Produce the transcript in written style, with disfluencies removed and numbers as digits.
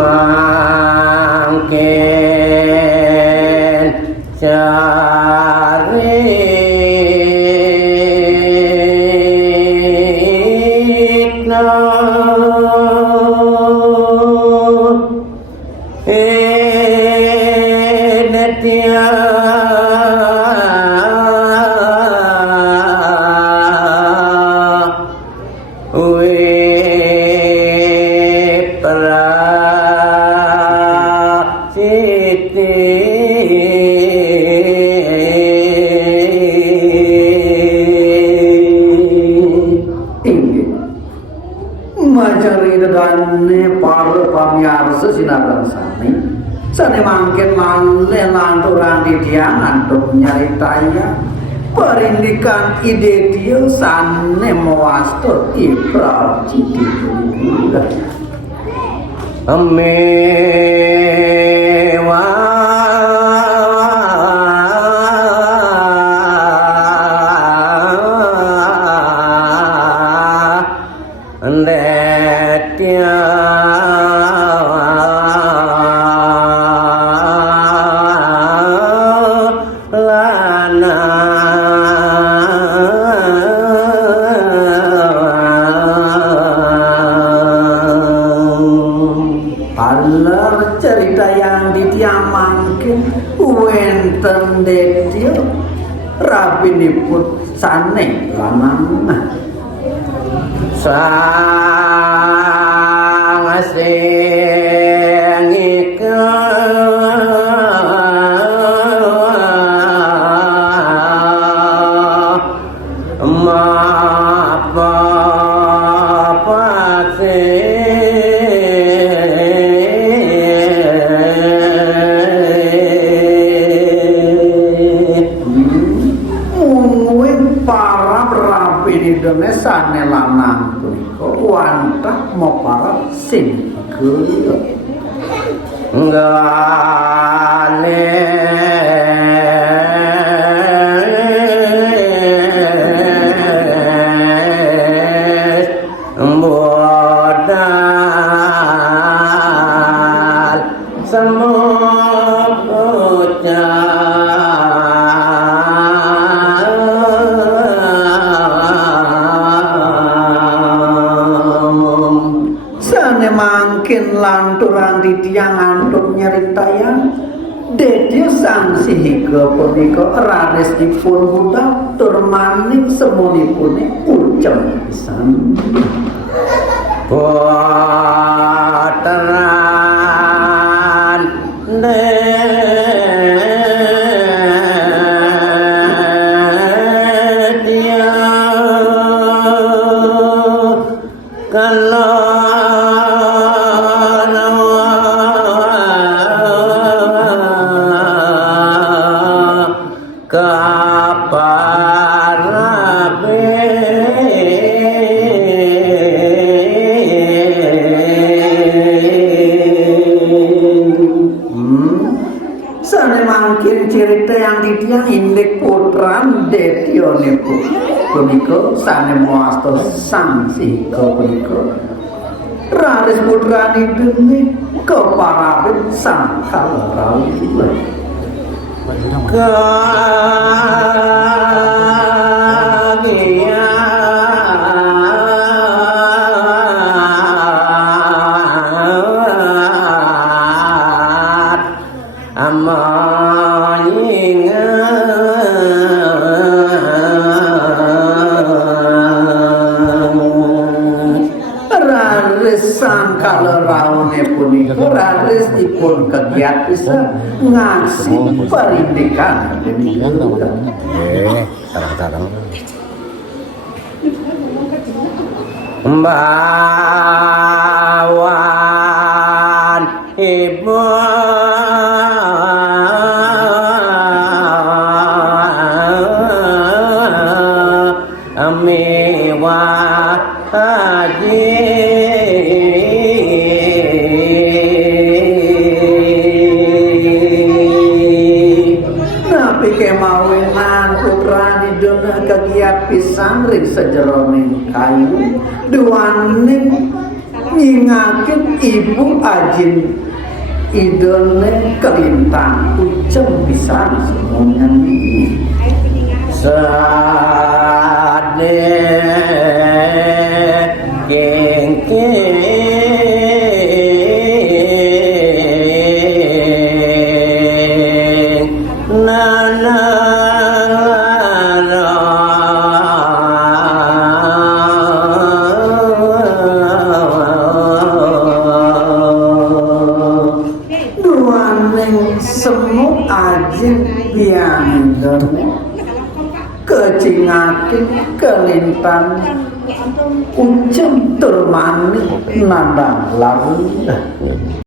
mangken carita netia para pamiyarsa sinarang sane mangken maneh lanturan didiangan untuk nyaritaya perindikan ide dia sane mawasto ibra citi amewa cerita yang ditiamangkin wenten detil rabinipun sane lanang sang asing sane lanang punika wantah maparat sing geus nggale modal semua mangkin lanturan di tiang antuk nyeritayan dedya sang sihiga punika raris dipun budak tur maning semunipune ucem pisan Puteran Dedya kalau sane mangkin cerita yang ditiang indek putran Dedya niku punika sane muasta sang sihiga punika raris putranipun keparabit sang kalarawi sang kalaraune punika raris dipun kegiat bisa ngasi perindikan tarang-tarang Mbawan ibu amiwat haji kemawinan putra kegiat pisan ring sejeroning kayu duaning nyingakin ibu ajin idone kelintang ucap bisa semuanya ini sade semu ajin biangdone kecingakin kelintang ucap termani nandang lalu